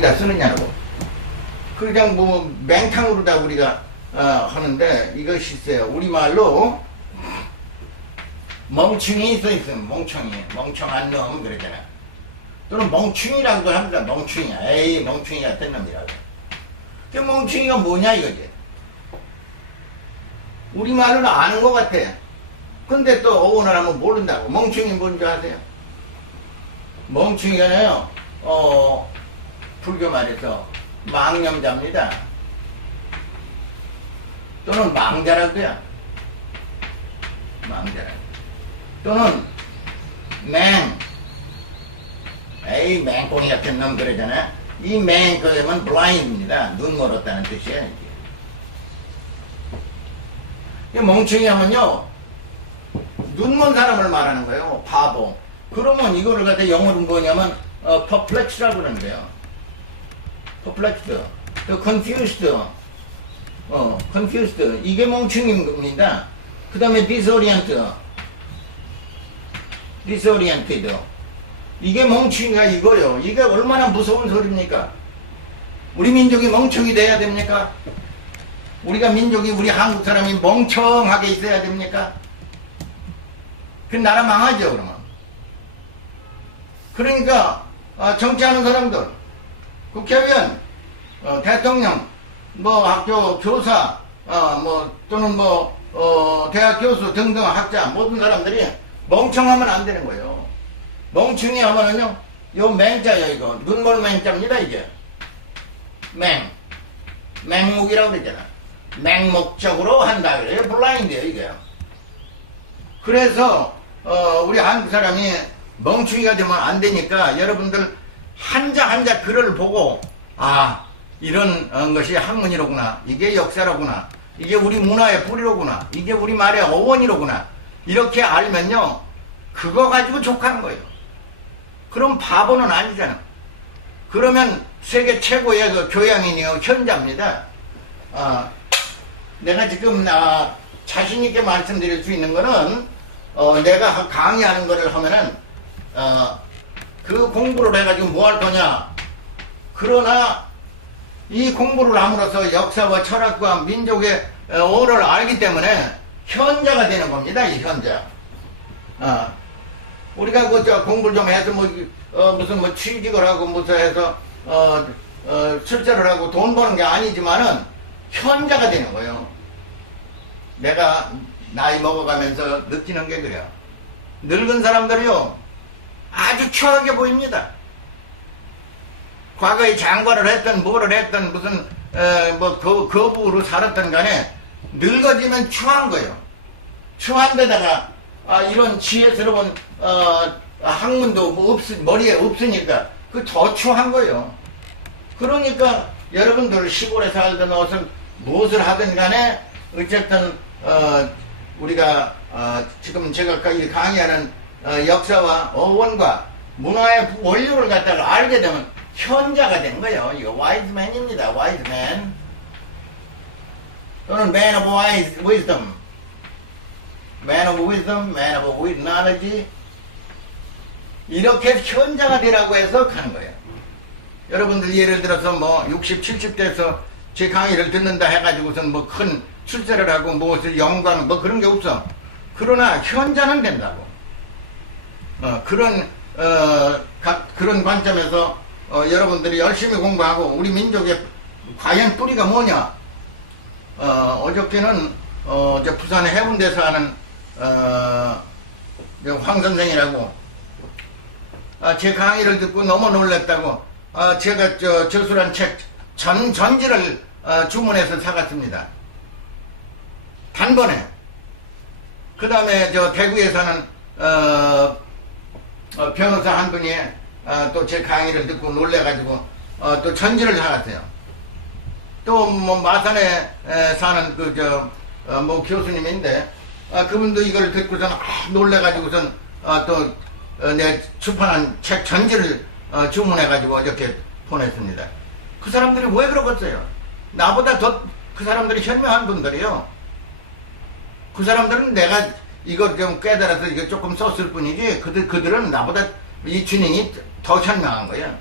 어디다 쓰느냐고. 그냥 뭐 맹탕으로 다 우리가 어, 하는데 이것이 있어요. 우리말로 멍충이 써 있으면 멍청이, 멍청한 놈 그러잖아. 또는 멍충이라고도 합니다. 멍충이. 에이 멍충이 같은 놈이라고. 그 멍충이가 뭐냐 이거지. 우리말로는 아는 것 같아. 근데 또 어원을 하면 모른다고. 멍충이 뭔지 아세요? 멍충이가요, 어, 불교 말에서 망념자입니다. 또는 망자라고요. 망자라. 또는 맹. 에이, 맹꽁이 같은 놈 그러잖아. 이 맹, 그러면 blind입니다. 눈 멀었다는 뜻이에요. 이 멍청이 하면요, 눈 먼 사람을 말하는 거예요. 바보. 그러면 이거를 갖다 영어로 뭐냐면, 어, perplex라고 그러는데요. Perplexed, 또 confused, 어, confused. 이게 멍청인 겁니다. 그 다음에 disorient, disoriented. 이게 멍청이가 이거요. 이게 얼마나 무서운 소리입니까? 우리 민족이 멍청이 돼야 됩니까? 우리가 민족이 우리 한국 사람이 멍청하게 있어야 됩니까? 그 나라 망하죠 그러면. 그러니까 어, 정치하는 사람들, 국회의원, 어, 대통령, 뭐 학교 교사, 어, 뭐 또는 뭐 어, 대학 교수 등등 학자 모든 사람들이 멍청하면 안 되는 거예요. 멍청이 하면은요, 요 맹자요 이거 눈물 맹자입니다 이게. 맹, 맹목이라고 그랬잖아. 맹목적으로 한다 그래요. 블라인드예요 이게. 그래서 어, 우리 한국 사람이 멍충이가 되면 안 되니까 여러분들 한자 한자 글을 보고 아 이런 어, 것이 학문이로구나. 이게 역사로구나. 이게 우리 문화의 뿌리로구나. 이게 우리 말의 어원이로구나. 이렇게 알면요 그거 가지고 족하는 거예요. 그럼 바보는 아니잖아. 그러면 세계 최고의 그 교양인이요 현자입니다. 아, 내가 지금 아, 자신 있게 말씀드릴 수 있는 거는 어, 내가 강의하는 거를 하면은 어, 그 공부를 해가지고 뭐 할 거냐 그러나 이 공부를 함으로써 역사와 철학과 민족의 어, 어를 알기 때문에 현자가 되는 겁니다 이 현자 어, 우리가 그저 공부를 좀 해서 뭐 어, 무슨 뭐 취직을 하고 무슨 해서 어, 어, 출세를 하고 돈 버는 게 아니지만은 현자가 되는 거예요. 내가 나이 먹어가면서 느끼는 게 그래요. 늙은 사람들이요 아주 추하게 보입니다. 과거에 장관을 했던 뭐를 했던 무슨 에, 뭐 거, 거부로 살았던 간에 늙어지면 추한 거예요. 추한 데다가 아, 이런 지혜스러운 어, 학문도 뭐 없, 머리에 없으니까 그 더 추한 거예요. 그러니까 여러분들 시골에 살든 어선 무엇을 하든 간에 어쨌든 어, 우리가 어, 지금 제가 이 강의하는 어, 역사와 어원과 문화의 원료를 갖다가 알게 되면 현자가 된 거예요. 이거 와이즈맨입니다. 와이즈맨 또는 man of wise wisdom, man of wisdom, man of knowledge 이렇게 현자가 되라고 해서 가는 거예요. 여러분들 예를 들어서 뭐 60, 70대에서 제 강의를 듣는다 해가지고선 뭐 큰 출세를 하고 무엇을 영광 뭐 그런 게 없어. 그러나 현자는 된다고. 어, 그런 어, 각, 그런 관점에서 어, 여러분들이 열심히 공부하고 우리 민족의 과연 뿌리가 뭐냐? 어, 어저께는 어, 저 부산의 해운대에서 하는 어, 저황 선생이라고 아, 제 강의를 듣고 너무 놀랐다고 아, 제가 저 저술한 책 전 전지를 어, 주문해서 사갔습니다. 단번에. 그 다음에 저 대구에 사는 어, 어, 변호사 한 분이 어, 또제 강의를 듣고 놀래가지고 어, 또 전지를 사갔어요. 또 뭐 마산에 에, 사는 그저뭐 교수님인데 아, 그분도 이걸 듣고선 아, 놀래가지고선 아, 또 어, 내 출판한 책 전지를 어, 주문해가지고 어저께 보냈습니다. 그 사람들이 왜 그러겠어요? 나보다 더 그 사람들이 현명한 분들이요. 그 사람들은 내가 이거 좀 깨달아서 이거 조금 썼을 뿐이지 그들 그들은 나보다 이 주닝이 더 현명한 거예요.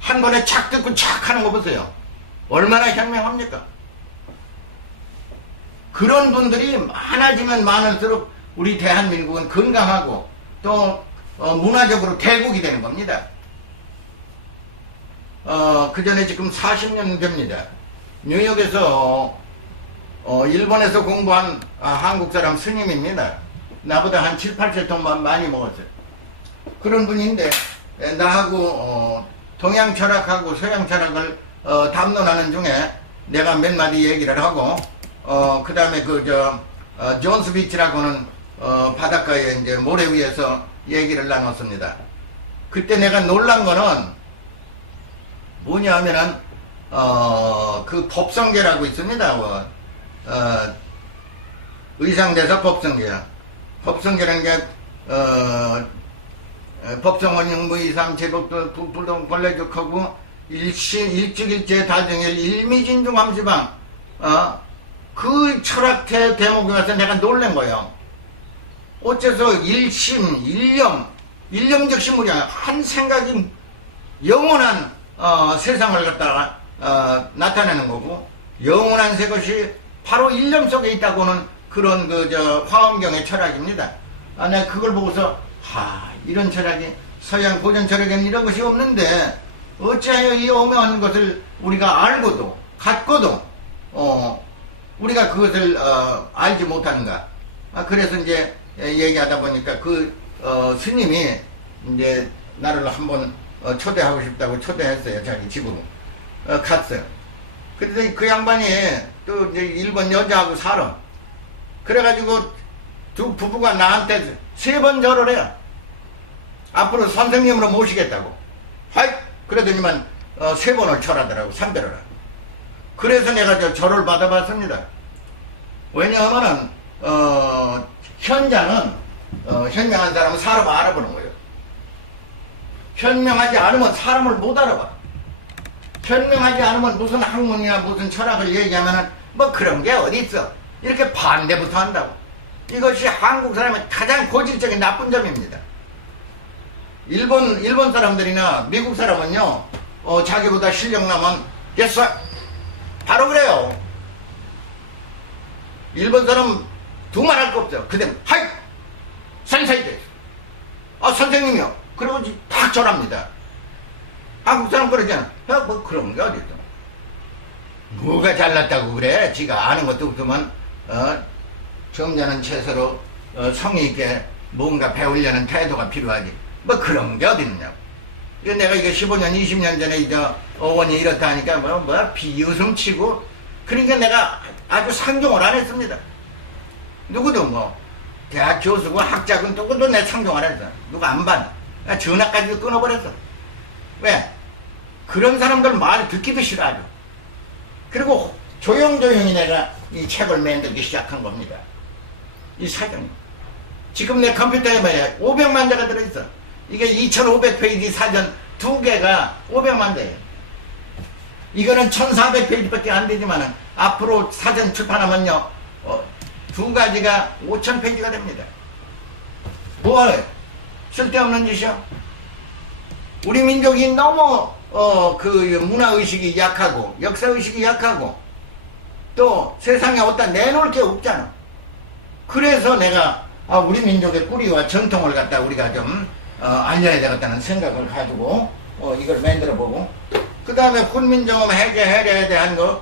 한 번에 착 듣고 착 하는 거 보세요. 얼마나 현명합니까? 그런 분들이 많아지면 많을수록 우리 대한민국은 건강하고 또 어, 문화적으로 대국이 되는 겁니다. 어, 그 전에 지금 40년 됩니다. 뉴욕에서 어, 일본에서 공부한 아, 한국 사람 스님입니다. 나보다 한 7, 8세 동안 많이 먹었어요. 그런 분인데 에, 나하고 어, 동양 철학하고 서양 철학을 어, 담론하는 중에 내가 몇 마디 얘기를 하고 어, 그 다음에 그저 어, 존스 비치라고는 어, 바닷가에 이제 모래 위에서 얘기를 나눴습니다. 그때 내가 놀란 거는 뭐냐 하면은 어, 그 법성계라고 있습니다. 뭐, 어, 의상대사 법성계. 법성계라는 게 어, 어, 법성 원형 무이상 제법도 불동 권례적하고 일시 일직일제 다정일 일미진중함시방 어, 그 철학회 대목에 가서 내가 놀란 거예요. 어째서 일심, 일념, 일념적 신물이야. 한 생각이 영원한 어, 세상을 갖다가 어, 나타내는 거고 영원한 새 것이 바로 일념 속에 있다고는 그런 그 저 화엄경의 철학입니다. 아, 내가 그걸 보고서 하 이런 철학이 서양 고전 철학에는 이런 것이 없는데 어찌하여 이 오묘한 것을 우리가 알고도 갖고도 어, 우리가 그것을 어, 알지 못하는가? 아, 그래서 이제 얘기하다 보니까 그 어, 스님이 이제 나를 한번 어, 초대하고 싶다고 초대했어요 자기 집으로 어, 갔어요. 그래서 그 양반이 또 이제 일본 여자하고 살아. 그래가지고 두 부부가 나한테 세 번 절을 해요. 앞으로 선생님으로 모시겠다고. 하이! 그러더니만 어, 세 번을 절하더라고, 삼별을. 그래서 내가 저 절을 받아봤습니다. 왜냐하면은, 어, 현장은, 어, 현명한 사람은 사람을 알아보는 거예요. 현명하지 않으면 사람을 못 알아봐. 현명하지 않으면 무슨 학문이나 무슨 철학을 얘기하면은 뭐 그런 게 어디 있어. 이렇게 반대부터 한다고. 이것이 한국 사람의 가장 고질적인 나쁜 점입니다. 일본, 일본 사람들이나 미국 사람은요, 어, 자기보다 실력 나면 됐어. 바로 그래요. 일본 사람 두말 할 거 없어요. 그다음 하이! 센세이 돼. 아, 선생님이요. 그러고 다 절합니다. 한국 사람 그러잖아. 야, 뭐 그런 게 어딨어. 뭐가 잘났다고 그래? 지가 아는 것도 없더만, 어, 점잖은 채소로 어, 성의 있게 뭔가 배우려는 태도가 필요하지. 뭐 그런 게 어딨냐고. 이거 내가 이게 15년, 20년 전에 이제 어원이 이렇다 하니까 뭐, 뭐 비웃음 치고 그러니까 내가 아주 상종을 안 했습니다. 누구도 뭐 대학 교수고 학자군 누구도 내 상종 안 했어. 누가 안 받아. 나 전화까지도 끊어버렸어. 왜? 그런 사람들 말 듣기도 싫어하죠. 그리고 조용조용히 내가 이 책을 만들기 시작한 겁니다. 이 사전. 지금 내 컴퓨터에 말이야 500만 자가 들어있어. 이게 2500페이지 사전 두 개가 500만 자예요. 이거는 1400페이지밖에 안 되지만은 앞으로 사전 출판하면요 어, 두 가지가 5000페이지가 됩니다. 뭐하래? 쓸데없는 짓이야. 우리 민족이 너무 어, 그 문화 의식이 약하고 역사 의식이 약하고 또 세상에 어디다 내놓을 게 없잖아. 그래서 내가 아, 우리 민족의 뿌리와 전통을 갖다 우리가 좀 어, 알려야 되겠다는 생각을 가지고 어, 이걸 만들어 보고 그 다음에 훈민정음 해제해야 대한 거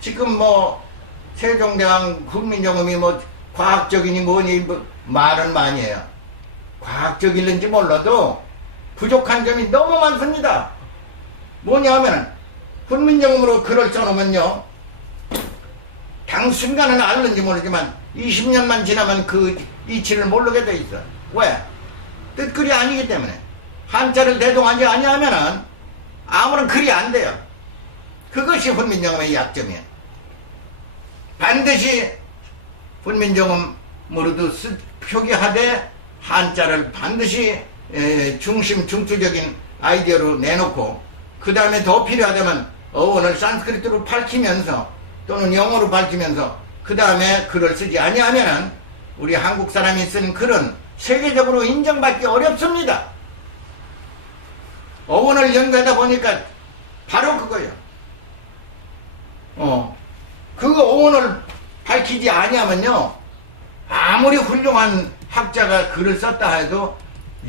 지금 뭐 세종대왕 훈민정음이 뭐 과학적이니 뭐니 뭐 말은 많이 해요. 과학적일는지 몰라도 부족한 점이 너무 많습니다. 뭐냐 하면은 훈민정음으로 글을 써놓으면요 당순간은 알는지 모르지만 20년만 지나면 그 이치를 모르게 돼 있어. 왜? 뜻글이 아니기 때문에. 한자를 대동하지 아니하면은 아무런 글이 안 돼요. 그것이 훈민정음의 약점이에요. 반드시 훈민정음으로도 쓰- 표기하되 한자를 반드시 에, 중심 중추적인 아이디어로 내놓고 그 다음에 더 필요하다면 어원을 산스크리트로 밝히면서 또는 영어로 밝히면서 그 다음에 글을 쓰지 아니하면은 우리 한국 사람이 쓴 글은 세계적으로 인정받기 어렵습니다. 어원을 연구하다 보니까 바로 그거예요. 어. 그거 오원을 밝히지 아니하면요. 아무리 훌륭한 학자가 글을 썼다 해도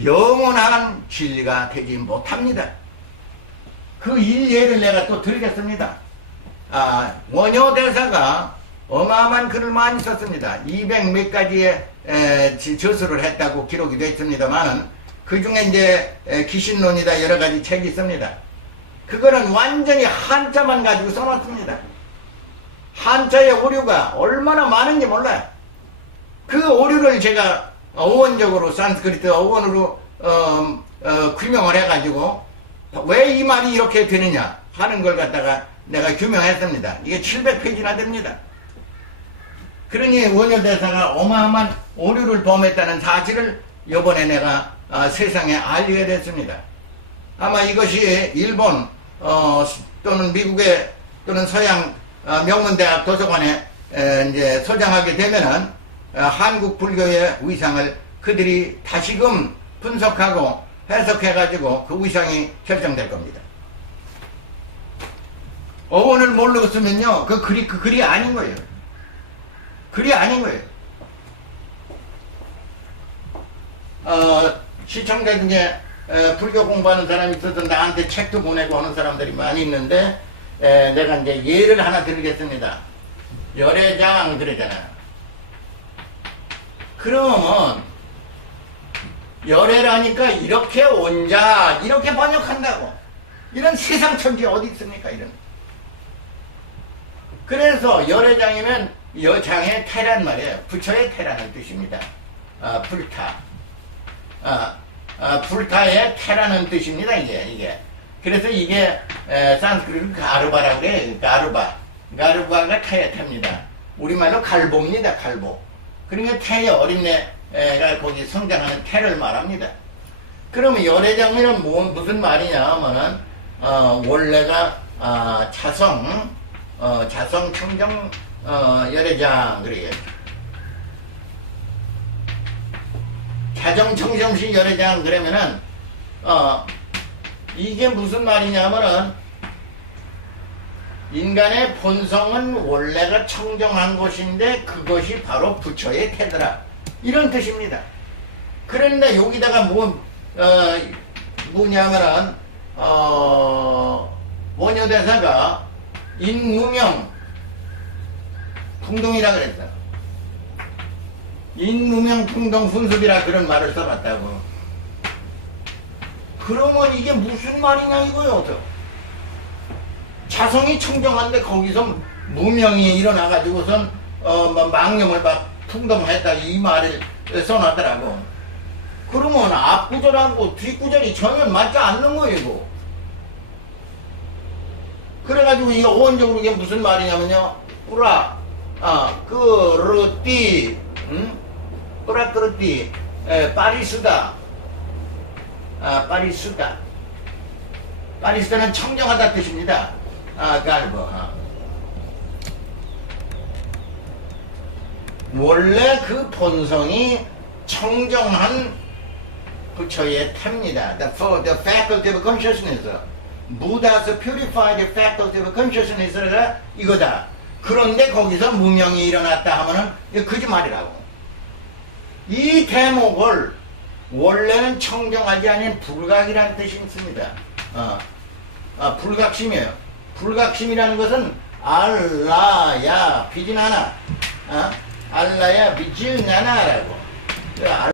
영원한 진리가 되지 못합니다. 그 일예를 내가 또 드리겠습니다. 아, 원효대사가 어마어마한 글을 많이 썼습니다. 200 몇 가지의 에, 지- 저술을 했다고 기록이 되어 있습니다만은 그 중에 이제 에, 기신론이다 여러 가지 책이 있습니다. 그거는 완전히 한자만 가지고 써놨습니다. 한자의 오류가 얼마나 많은지 몰라요. 그 오류를 제가 어원적으로 산스크리트 어원으로 어, 어, 규명을 해가지고 왜 이 말이 이렇게 되느냐 하는 걸 갖다가 내가 규명했습니다. 이게 700페이지나 됩니다. 그러니 원효 대사가 어마어마한 오류를 범했다는 사실을 이번에 내가 아, 세상에 알리게 됐습니다. 아마 이것이 일본 어, 또는 미국의 또는 서양 어, 명문대학 도서관에 에, 이제 소장하게 되면은 어, 한국 불교의 위상을 그들이 다시금 분석하고 해석해가지고 그 위상이 결정될 겁니다. 어원을 모르고 쓰면요, 그 글이 그 글이 아닌 거예요. 글이 아닌 거예요. 어, 시청자 중에 에, 불교 공부하는 사람이 있어서 나한테 책도 보내고 하는 사람들이 많이 있는데 에, 내가 이제 예를 하나 드리겠습니다. 열애장 그러잖아요. 그러면 열애라니까 이렇게 온자 이렇게 번역한다고 이런 세상 천지 어디 있습니까 이런 그래서 열애장이면 여장의 태란 말이에요. 부처의 태라는 뜻입니다. 아, 불타. 아, 아, 불타의 태라는 뜻입니다 이게 이게. 그래서 이게 에, 산스크리트 가르바라고 그래 가르바. 가르바가 태의 태입니다. 우리말로 갈보입니다 갈보 그러니까 태의 어린애가 거기 성장하는 태를 말합니다. 그러면 열애장이는 뭐, 무슨 말이냐 하면은 어, 원래가 아, 자성 어, 자성 청정 어, 열애장 그래요 자정 청정시 열애장 그러면은 어, 이게 무슨 말이냐면은 인간의 본성은 원래가 청정한 것인데 그것이 바로 부처의 태더라 이런 뜻입니다. 그런데 여기다가 뭐 어, 뭐냐면은 어, 원효대사가 인무명 풍동이라 그랬어. 인무명 풍동 훈습이라 그런 말을 써놨다고. 그러면 이게 무슨 말이냐 이거요. 저. 자성이 청정한데 거기서 무명이 일어나가지고선 어, 막 망령을 막 풍덩했다 이 말을 써놨더라고. 그러면 앞구절하고 뒷구절이 전혀 맞지 않는 거예요. 그래가지고 이게 어원적으로 이게 무슨 말이냐면요. 뿌라, 아, 그르띠, 응? 뿌라 그르띠, 에, 파리수다. 아, 파리수다. 파리수다는 청정하다 뜻입니다. 아, 갈보. 아. 원래 그 본성이 청정한 부처의 탑니다. The, for the faculty of consciousness. Buddha's purified faculty of consciousness가 이거다. 그런데 거기서 무명이 일어났다 하면은 이거 거짓말이라고. 이 대목을 원래는 청정하지 않은 불각이라는 뜻이 있습니다. 어, 아, 불각심이에요. 불각심이라는 것은 알라야 않아. 어? 알라야 비질 나나라고. 그 알-